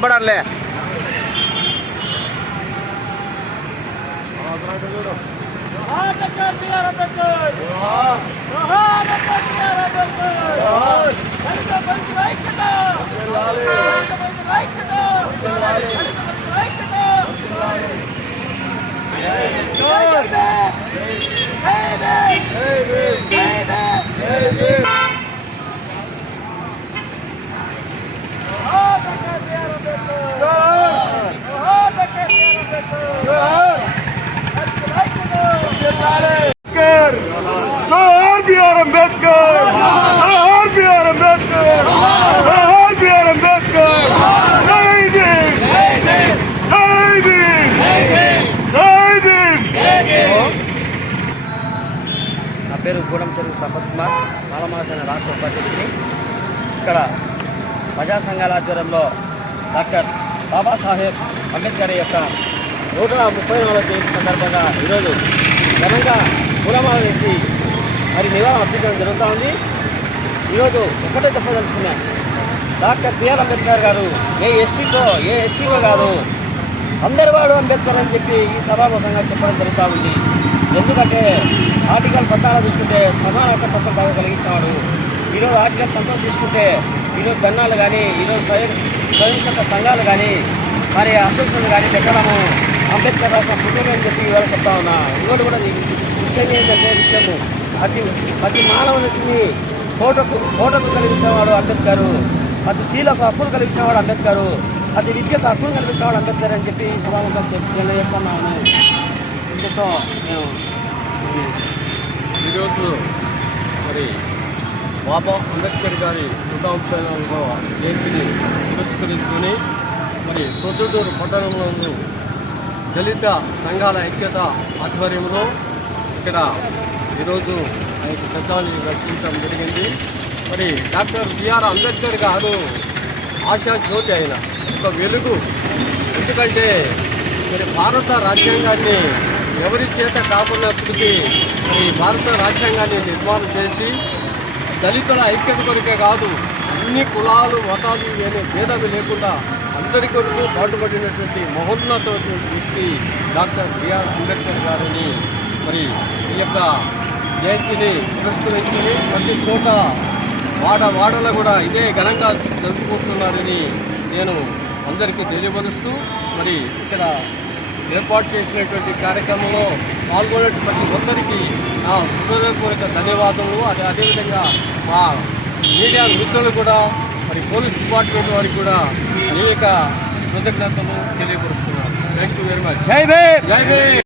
కనబడాలే అంబేద్కర్ జోహార్ బిఆర్ అంబేద్కర్ జోహార్ బిఆర్ అంబేద్కర్ జోహార్ బిఆర్ అంబేద్కర్ జై భీమ్ జై భీమ్ జై భీమ్ నా పేరు గూడెం చెరువు సంపత్ కుమార్ మాలమాసన రాష్ట్ర ఉపాధ్యక్షుడిని. ఇక్కడ ప్రజా సంఘాల ఆధ్వర్యంలో డాక్టర్ బాబాసాహెబ్ అంబేద్కర్ యొక్క నూట ముప్పై నాలుగు జయంతి సందర్భంగా ఈరోజు ఘనంగా పూలమాల వేసి మరి నివారణ అర్పించడం జరుగుతూ ఉంది. ఈరోజు ఒకటే చెప్పదలుచుకున్నాను డాక్టర్ బిఆర్ అంబేద్కర్ గారు ఏ ఎస్టీతో ఏ ఎస్టీలో కాదు అందరి వాడు అంబేద్కర్ అని చెప్పి ఈ సభాముఖంగా చెప్పడం జరుగుతూ ఉంది. ఎందుకంటే ఆర్టికల్ పద్నాలుగు తీసుకుంటే సమాన హక్కు చట్టం బాగా కలిగించేవాడు. ఈరోజు ఆర్టికల్ పంతొమ్మిది తీసుకుంటే ఈరోజు ధర్నాలు కానీ ఈరోజు స్వయం స్వయం సంఘాలు కానీ మరి అసోసియేషన్ కానీ పెట్టడము అంబేద్కర్ రాసిన పుణ్యమే అని చెప్పి ఇవాళ చెప్తా ఉన్నా. ఇవాళ కూడా ముఖ్యంగా ఏంటంటే విషయము ప్రతి ప్రతి మానవునికి కోటకు కోటకు కలిగించేవాడు అంబేద్కర్ ప్రతి శీలకు హక్కులు కలిగించేవాడు అంబేద్కర్ ప్రతి విద్యకు హక్కులు కల్పించేవాడు అంబేద్కర్ అని చెప్పి సభాముఖం చెప్పి తెలియజేస్తున్నాను ఇందుతో నేను ఈరోజు మరి బాబా అంబేద్కర్ గారి నూట ముప్పై నాలుగో జయంతిని పురస్కరించుకొని మరి ప్రొద్దుటూరు పట్టణంలో దళిత సంఘాల ఐక్యత ఆధ్వర్యంలో ఇక్కడ ఈరోజు ఆయనకు శ్రద్ధాంజలి రచించడం జరిగింది. మరి డాక్టర్ బిఆర్ అంబేద్కర్ గారు ఆశా జ్యోతి ఆయన ఒక వెలుగు. ఎందుకంటే మరి భారత రాజ్యాంగాన్ని ఎవరి చేత కాకున్నప్పటికీ ఈ భారత రాజ్యాంగాన్ని నిర్మాణం చేసి దళితుల ఐక్యత కొరికే కాదు అన్ని కులాలు మతాలు అనే భేదాలు లేకుండా అందరి కొరకు పాటుపడినటువంటి మహోన్నత వ్యక్తి డాక్టర్ బిఆర్ అంబేద్కర్ గారిని మరి ఈ యొక్క జయంతిని పురస్కరించుకుని ప్రతి చోట వాడ వాడలో కూడా ఇదే ఘనంగా జరుపుకుంటున్నారని నేను అందరికీ తెలియపరుస్తూ మరి ఇక్కడ ఏర్పాటు చేసినటువంటి కార్యక్రమంలో పాల్గొనేటువంటి ఒక్కరికి నా హృదయపూర్వక ధన్యవాదములు. అదే అదేవిధంగా మా మీడియా మిత్రులు కూడా మరి పోలీస్ డిపార్ట్మెంట్ వారికి కూడా అనేక కృతజ్ఞతలు తెలియపరుస్తున్నారు థ్యాంక్ యూ వెరీ మచ్ జై భీమ్! జై భీమ్!